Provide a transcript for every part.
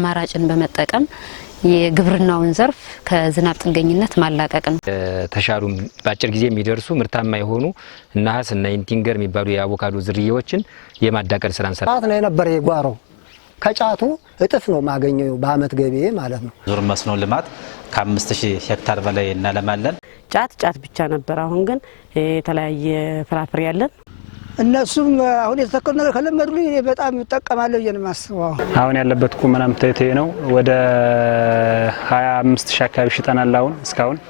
አማራጭን በመጠቀም የግብርናውን ዘርፍ ከዝናብ ጥገኝነት ማላቀቅ ነው። ተሻሩ በአጭር ጊዜ የሚደርሱ ምርታማ የሆኑ ናሃስ እና ኢንቲንገር የሚባሉ የአቮካዶ ዝርያዎችን የማዳቀል ስራ እንሰራ። ጫት ነው የነበረ የጓሮ ከጫቱ እጥፍ ነው ማገኘው በአመት ገቢ ማለት ነው። ዙር መስኖ ልማት ከ5000 ሄክታር በላይ እናለማለን። ጫት ብቻ ነበር። አሁን ግን የተለያየ ፍራፍሬ ያለን እነሱም አሁን የተተከሉ ነገር ከለመዱልኝ በጣም ይጠቀማለሁ የማስበው። አሁን ያለበት ቁመናም ተይቴ ነው ወደ 25000 አካባቢ ሽጠናል አሁን እስካሁን።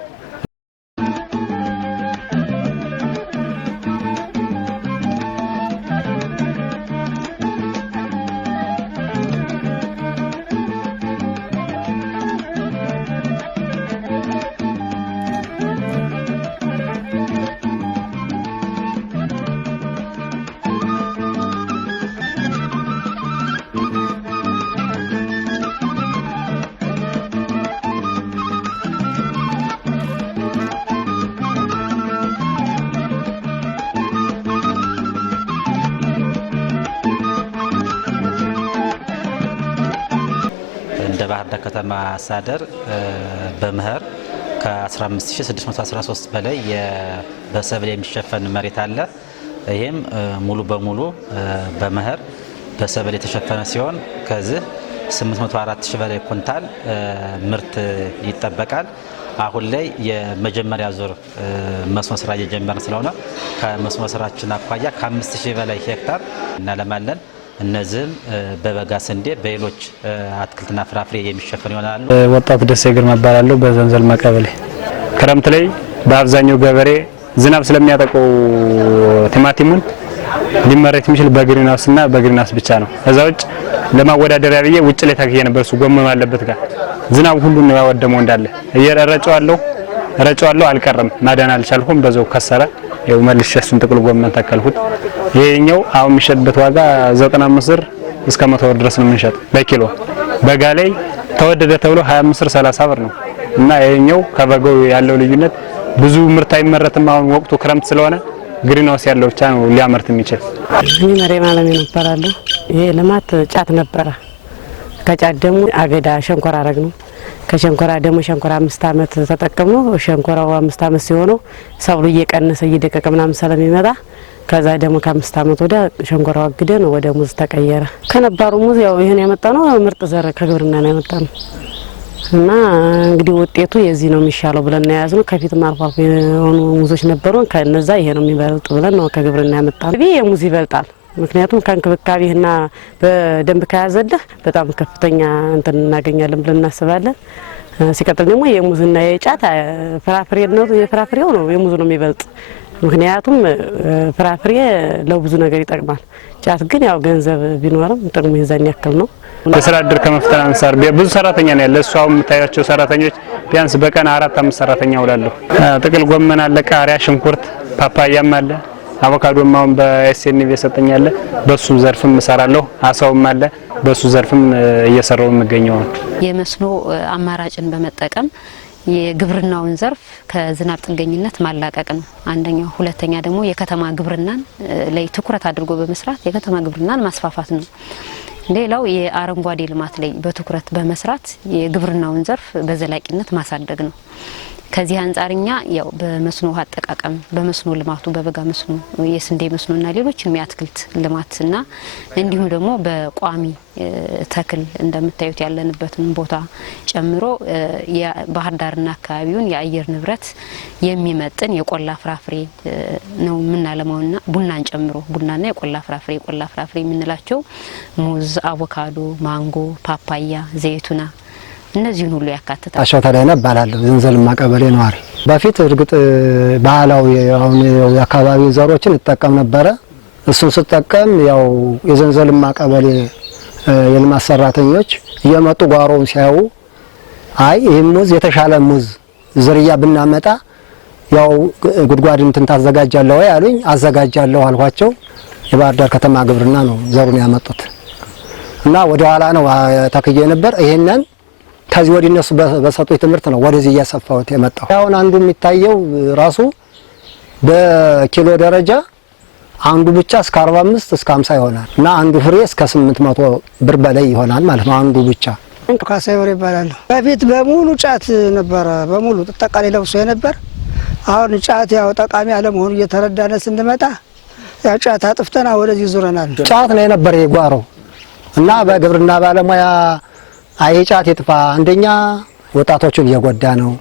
ባህርዳር ከተማ አስተዳደር በመኸር ከ15613 በላይ በሰብል የሚሸፈን መሬት አለ። ይሄም ሙሉ በሙሉ በመኸር በሰብል የተሸፈነ ሲሆን ከዚህ 804000 በላይ ኩንታል ምርት ይጠበቃል። አሁን ላይ የመጀመሪያ ዙር መስኖ ስራ እየጀመርን ስለሆነ ከመስኖ ስራችን አኳያ ከ5000 በላይ ሄክታር እናለማለን። እነዚህም በበጋ ስንዴ በሌሎች አትክልትና ፍራፍሬ የሚሸፈኑ ይሆናሉ። ወጣት ደሴ ግርማ እባላለሁ። በዘንዘልማ ቀበሌ ክረምት ላይ በአብዛኛው ገበሬ ዝናብ ስለሚያጠቀው ቲማቲሙን ሊመረት የሚችል በግሪንሃውስና በግሪንሃውስ ብቻ ነው። ከዛ ውጭ ለማወዳደሪያ ብዬ ውጭ ላይ ታክየ ነበር። እሱ ጎመን አለበት ጋር ዝናብ ሁሉ ነው ያወደመው እንዳለ ረጨዋለሁ አልቀረም ማዳን አልቻልኩም። በዛው ከሰረ ይኸው መልሼ እሱን ጥቅል ጎመን ተከልኩት። ይሄኛው አሁን የሚሸጥበት ዋጋ 95 ብር እስከ 100 ብር ድረስ ነው የምንሸጥ በኪሎ። በጋ ላይ ተወደደ ተብሎ 25 ብር 30 ብር ነው እና ይሄኛው ከበጋው ያለው ልዩነት ብዙ ምርት አይመረትም። አሁን ወቅቱ ክረምት ስለሆነ ግሪንሃውስ ያለው ብቻ ነው ሊያመርት የሚችል። መሬማ ለምን ይነበራሉ። ይሄ ልማት ጫት ነበረ። ከጫት ደግሞ አገዳ ሸንኮራ አረግ ነው። ከሸንኮራ ደግሞ ሸንኮራ 5 አመት ተጠቀምነው። ሸንኮራው 5 አመት ሲሆነው ሰብሉ እየቀነሰ እየደቀቀ ምናምን ስለሚመጣ ከዛ ደግሞ ከ5 አመት ወደ ሸንኮራው አግደን ወደ ሙዝ ተቀየረ። ከነባሩ ሙዝ ያው ይሄን ያመጣ ነው ምርጥ ዘር ከግብርና ነው ያመጣ ነው እና እንግዲህ ውጤቱ የዚህ ነው የሚሻለው ብለን ነው ያዝነው። ከፊትም አልፎ የሆኑ ሙዞች ነበሩ። ከነዛ ይሄ ነው የሚበልጥ ብለን ነው ከግብርና ያመጣ ነው። ይሄ ሙዝ ይበልጣል። ምክንያቱም ከንክብካቤና በደንብ ከያዘልህ በጣም ከፍተኛ እንትን እናገኛለን ብለን እናስባለን። ሲቀጥል ደግሞ የሙዝና የጫት ፍራፍሬው ነው የሙዝ ነው የሚበልጥ። ምክንያቱም ፍራፍሬ ለብዙ ነገር ይጠቅማል። ጫት ግን ያው ገንዘብ ቢኖርም ጥቅሙ የዛን ያክል ነው። የስራ እድል ከመፍጠር አንፃር ብዙ ሰራተኛ ነው ያለ። እሱ አሁን የምታያቸው ሰራተኞች ቢያንስ በቀን 4-5 ሰራተኛ ውላለሁ። ጥቅል ጎመን አለ፣ ቃሪያ፣ ሽንኩርት፣ ፓፓያም አለ፣ አቮካዶም አሁን በኤስኤንቪ የሰጠኛለ በሱ ዘርፍም እሰራለሁ። አሳውም አለ በሱ ዘርፍም እየሰራው የምገኘው የመስኖ አማራጭን በመጠቀም የግብርናውን ዘርፍ ከዝናብ ጥገኝነት ማላቀቅ ነው አንደኛው። ሁለተኛ ደግሞ የከተማ ግብርናን ላይ ትኩረት አድርጎ በመስራት የከተማ ግብርናን ማስፋፋት ነው። ሌላው የአረንጓዴ ልማት ላይ በትኩረት በመስራት የግብርናውን ዘርፍ በዘላቂነት ማሳደግ ነው። ከዚህ አንጻርኛ ያው በመስኖ አጠቃቀም በመስኖ ልማቱ በበጋ መስኖ የስንዴ መስኖና ሌሎችም የአትክልት ልማትና እንዲሁም ደግሞ በቋሚ ተክል እንደምታዩት ያለንበትን ቦታ ጨምሮ የባህር ዳርና አካባቢውን የአየር ንብረት የሚመጥን የቆላ ፍራፍሬ ነው የምናለማውና ቡናን ጨምሮ ቡናና የቆላ ፍራፍሬ የምንላቸው ሙዝ፣ አቮካዶ፣ ማንጎ፣ ፓፓያ፣ ዘይቱና እነዚህን ሁሉ ያካትታል። አሻው ታዲያና ባላለው ዘንዘልማ ቀበሌ ነዋሪ በፊት እርግጥ ባህላዊ አሁን የአካባቢ ዘሮችን እጠቀም ነበረ። እሱን ስጠቀም ያው የዘንዘልማ ቀበሌ የልማት ሰራተኞች እየመጡ ጓሮውን ሲያዩ አይ ይሄ ሙዝ የተሻለ ሙዝ ዝርያ ብናመጣ ያው ጉድጓድ እንትን ታዘጋጃለህ ወይ አሉኝ። አዘጋጃለሁ አልኳቸው። የባህር ዳር ከተማ ግብርና ነው ዘሩን ያመጡት እና ወደ ኋላ ነው ተከየ ነበር። ይሄንን ከዚህ ወዲህ እነሱ በሰጡኝ ትምህርት ነው ወደዚህ እያሰፋሁት የመጣው። አሁን አንዱ የሚታየው ራሱ በኪሎ ደረጃ አንዱ ብቻ እስከ 45 እስከ 50 ይሆናል እና አንዱ ፍሬ እስከ 800 ብር በላይ ይሆናል ማለት ነው አንዱ ብቻ። ካሳይወር ይባላል። በፊት በሙሉ ጫት ነበረ፣ በሙሉ ጠቃላይ ለብሶ የነበር። አሁን ጫት ያው ጠቃሚ አለመሆኑ እየተረዳነ ስንመጣ ያው ጫት አጥፍተና ወደዚህ ዙረናል። ጫት ነው የነበረ የጓሮ እና በግብርና ባለሙያ አይ ጫት ይጥፋ፣ አንደኛ ወጣቶቹን እየጎዳ ነው።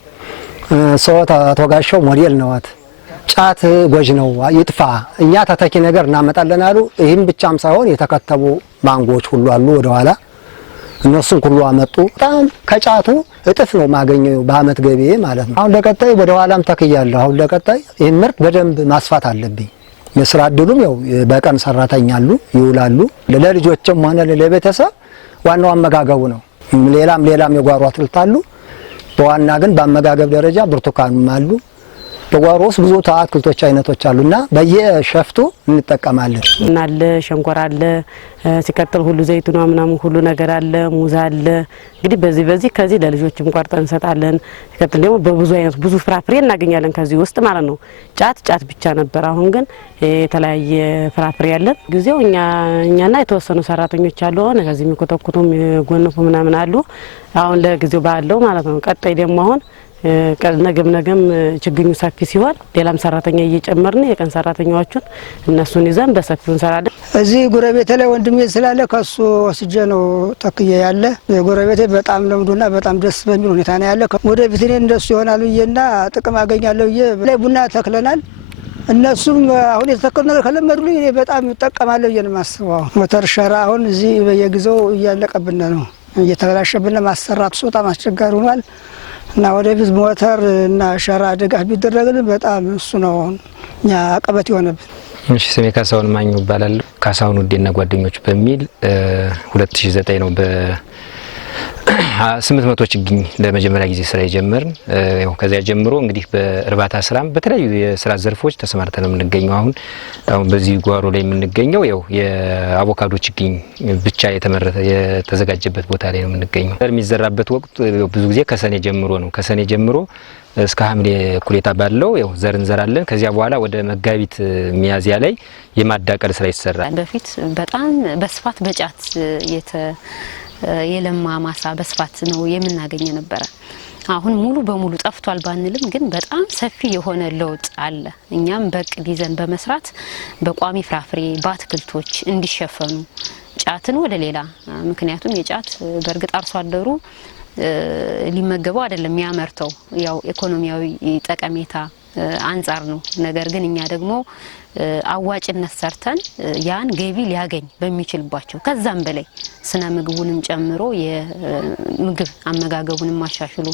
ሰው ተወጋሸው ሞዴል ነውት ጫት ጎጅ ነው ይጥፋ፣ እኛ ተተኪ ነገር እናመጣለን አሉ። ይህም ብቻም ሳይሆን የተከተቡ ማንጎች ሁሉ አሉ ወደኋላ እነሱን ሁሉ አመጡ። በጣም ከጫቱ እጥፍ ነው ማገኘው በአመት ገቢ ማለት ነው። አሁን ለቀጣይ ወደ ኋላም ተክያለሁ። አሁን ለቀጣይ ይህን ምርት በደንብ ማስፋት አለብኝ። የስራ እድሉም ያው በቀን ሰራተኛ አሉ ይውላሉ። ለልጆችም ሆነ ለቤተሰብ ዋናው አመጋገቡ ነው። ሌላም የጓሮ አትክልት አሉ። በዋና ግን በአመጋገብ ደረጃ ብርቱካንም አሉ። በጓሮ ውስጥ ብዙ አትክልቶች አይነቶች አሉና በየሸፍቱ እንጠቀማለን። አለ ሸንኮራ አለ፣ ሲቀጥል ሁሉ ዘይቱና ምናምን ሁሉ ነገር አለ፣ ሙዝ አለ። እንግዲህ በዚህ ከዚህ ለልጆችም ቆርጠን እንሰጣለን። ሲቀጥል ደግሞ በብዙ አይነት ብዙ ፍራፍሬ እናገኛለን ከዚህ ውስጥ ማለት ነው። ጫት ብቻ ነበር። አሁን ግን የተለያየ ፍራፍሬ ያለን ጊዜው እኛና የተወሰኑ ሰራተኞች አሉ። አሁን ከዚህ የሚኮተኩቱም የጎንፉ ምናምን አሉ። አሁን ለጊዜው ባለው ማለት ነው። ቀጣይ ደግሞ አሁን ነገም ችግኙ ሰፊ ሲሆን ሌላም ሰራተኛ እየጨመርን የቀን ሰራተኛዎቹን እነሱን ይዘን በሰፊው እንሰራለን። እዚህ ጎረቤቴ ላይ ወንድሜ ስላለ ከሱ ወስጄ ነው ተክዬ ያለ። ጎረቤቴ በጣም ለምዶና በጣም ደስ በሚል ሁኔታ ነው ያለ። ወደፊት እኔ እንደሱ ይሆናል ብዬና ጥቅም አገኛለሁ ብዬ ላይ ቡና ተክለናል። እነሱም አሁን የተተከሉ ነገር ከለመዱልኝ እኔ በጣም እጠቀማለሁ ብዬ ነው የማስበው። ሞተር ሸራ አሁን እዚህ በየጊዜው እያለቀብን ነው፣ እየተበላሸብን ማሰራቱ በጣም አስቸጋሪ ሆኗል። እና ወደፊት ሞተር እና ሸራ ድጋፍ ቢደረግልን በጣም እሱ ነው እኛ አቀበት ይሆነብን። እሺ፣ ስሜ ካሳሁን ማኙ ይባላል። ካሳሁን ውዴና ጓደኞቹ በሚል 2009 ነው በ800 ችግኝ ለመጀመሪያ ጊዜ ስራ የጀመርን። ያው ከዚያ ጀምሮ እንግዲህ በእርባታ ስራም በተለያዩ የስራ ዘርፎች ተሰማርተን ነው የምንገኘው። አሁን በዚህ ጓሮ ላይ የምንገኘው ያው የአቮካዶ ችግኝ ብቻ የተዘጋጀበት ቦታ ላይ ነው የምንገኘው። የሚዘራበት ወቅት ብዙ ጊዜ ከሰኔ ጀምሮ ነው። ከሰኔ ጀምሮ እስከ ሐምሌ እኩሌታ ባለው ያው ዘር እንዘራለን። ከዚያ በኋላ ወደ መጋቢት ሚያዝያ ላይ የማዳቀል ስራ ይሰራል። በፊት በጣም በስፋት በጫት የለማ ማሳ በስፋት ነው የምናገኘ ነበረ። አሁን ሙሉ በሙሉ ጠፍቷል ባንልም ግን በጣም ሰፊ የሆነ ለውጥ አለ። እኛም በቅድ ይዘን በመስራት በቋሚ ፍራፍሬ በአትክልቶች እንዲሸፈኑ ጫትን ወደ ሌላ ምክንያቱም የጫት በእርግጥ አርሶ አደሩ ሊመገበው አይደለም የሚያመርተው ያው ኢኮኖሚያዊ ጠቀሜታ አንጻር ነው። ነገር ግን እኛ ደግሞ አዋጭነት ሰርተን ያን ገቢ ሊያገኝ በሚችልባቸው ከዛም በላይ ስነ ምግቡንም ጨምሮ የምግብ አመጋገቡንም ማሻሽሉ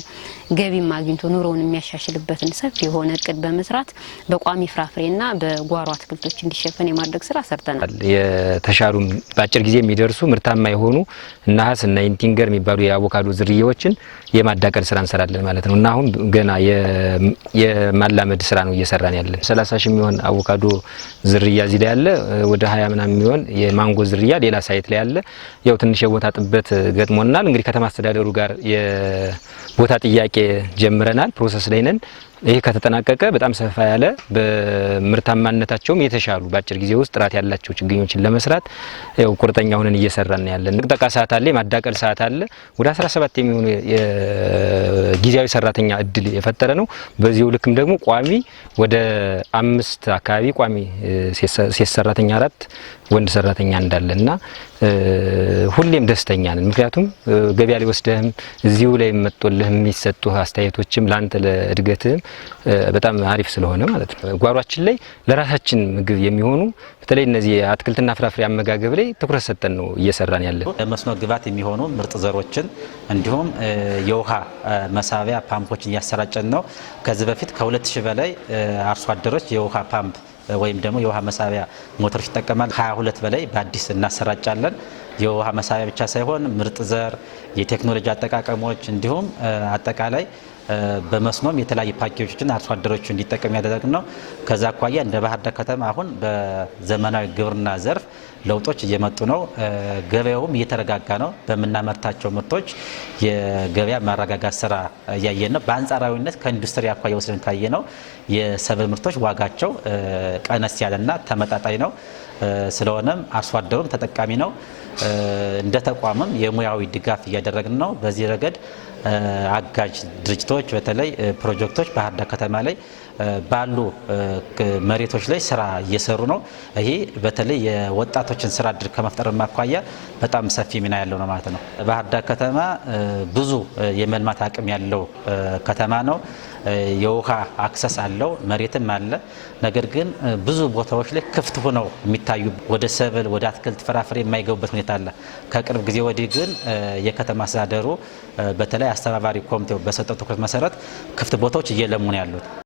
ገቢም አግኝቶ ኑሮውን የሚያሻሽልበትን ሰፊ የሆነ እቅድ በመስራት በቋሚ ፍራፍሬና በጓሮ አትክልቶች እንዲሸፈን የማድረግ ስራ ሰርተናል። የተሻሉ በአጭር ጊዜ የሚደርሱ ምርታማ የሆኑ ናሀስ እና ኢንቲንገር የሚባሉ የአቮካዶ ዝርያዎችን የማዳቀል ስራ እንሰራለን ማለት ነው እና አሁን ገና የማላመድ ስራ ነው እየሰራን ያለን። 30 ሺህ የሚሆን አቮካዶ ዝርያ እዚህ ላይ ያለ፣ ወደ 20 ምናምን የሚሆን የማንጎ ዝርያ ሌላ ሳይት ላይ ያለ። ያው ትንሽ የቦታ ጥበት ገጥሞናል። እንግዲህ ከተማ አስተዳደሩ ጋር የቦታ ጥያቄ ጀምረናል፣ ፕሮሰስ ላይ ነን። ይሄ ከተጠናቀቀ በጣም ሰፋ ያለ በምርታማነታቸውም የተሻሉ በአጭር ጊዜ ውስጥ ጥራት ያላቸው ችግኞችን ለመስራት ያው ቁርጠኛ ሆነን እየሰራን ያለን። ጥቅጠቃ ሰዓት አለ፣ ማዳቀል ሰዓት አለ። ወደ 17 የሚሆኑ ጊዜያዊ ሰራተኛ እድል የፈጠረ ነው። በዚሁ ልክም ደግሞ ቋሚ ወደ 5 አካባቢ ቋሚ ሴት ሰራተኛ 4 ወንድ ሰራተኛ እንዳለና ሁሌም ደስተኛ ነን። ምክንያቱም ገበያ ላይ ወስደህም እዚሁ ላይ መጥቶልህ የሚሰጡ አስተያየቶችም ላንተ ለእድገትህም በጣም አሪፍ ስለሆነ ማለት ነው። ጓሯችን ላይ ለራሳችን ምግብ የሚሆኑ በተለይ እነዚህ አትክልትና ፍራፍሬ አመጋገብ ላይ ትኩረት ሰጠን ነው እየሰራን ያለን። ለመስኖ ግብዓት የሚሆኑ ምርጥ ዘሮችን እንዲሁም የውሃ መሳቢያ ፓምፖችን እያሰራጨን ነው። ከዚህ በፊት ከ2000 በላይ አርሶ አደሮች የውሃ ፓምፕ ወይም ደግሞ የውሃ መሳቢያ ሞተሮች ይጠቀማል። 22 በላይ በአዲስ እናሰራጫለን። የውሃ መሳቢያ ብቻ ሳይሆን ምርጥ ዘር፣ የቴክኖሎጂ አጠቃቀሞች እንዲሁም አጠቃላይ በመስኖም የተለያዩ ፓኬጆችን አርሶ አደሮቹ እንዲጠቀሙ ያደረግን ነው። ከዛ አኳያ እንደ ባህር ዳር ከተማ አሁን በዘመናዊ ግብርና ዘርፍ ለውጦች እየመጡ ነው። ገበያውም እየተረጋጋ ነው። በምናመርታቸው ምርቶች የገበያ ማረጋጋት ስራ እያየን ነው። በአንጻራዊነት ከኢንዱስትሪ አኳያ ወስደን ካየ ነው የሰብል ምርቶች ዋጋቸው ቀነስ ያለና ተመጣጣኝ ነው። ስለሆነም አርሶ አደሩም ተጠቃሚ ነው። እንደ ተቋምም የሙያዊ ድጋፍ እያደረግን ነው። በዚህ ረገድ አጋዥ ድርጅቶች በተለይ ፕሮጀክቶች ባህር ዳር ከተማ ላይ ባሉ መሬቶች ላይ ስራ እየሰሩ ነው። ይሄ በተለይ የወጣቶችን ስራ እድል ከመፍጠር አኳያ በጣም ሰፊ ሚና ያለው ነው ማለት ነው። ባህር ዳር ከተማ ብዙ የመልማት አቅም ያለው ከተማ ነው። የውሃ አክሰስ አለው፣ መሬትም አለ። ነገር ግን ብዙ ቦታዎች ላይ ክፍት ሆነው የሚታዩ ወደ ሰብል ወደ አትክልት ፍራፍሬ የማይገቡበት ሁኔታ አለ። ከቅርብ ጊዜ ወዲህ ግን የከተማ አስተዳደሩ በተለይ አስተባባሪ ኮሚቴው በሰጠው ትኩረት መሰረት ክፍት ቦታዎች እየለሙ ነው ያሉት።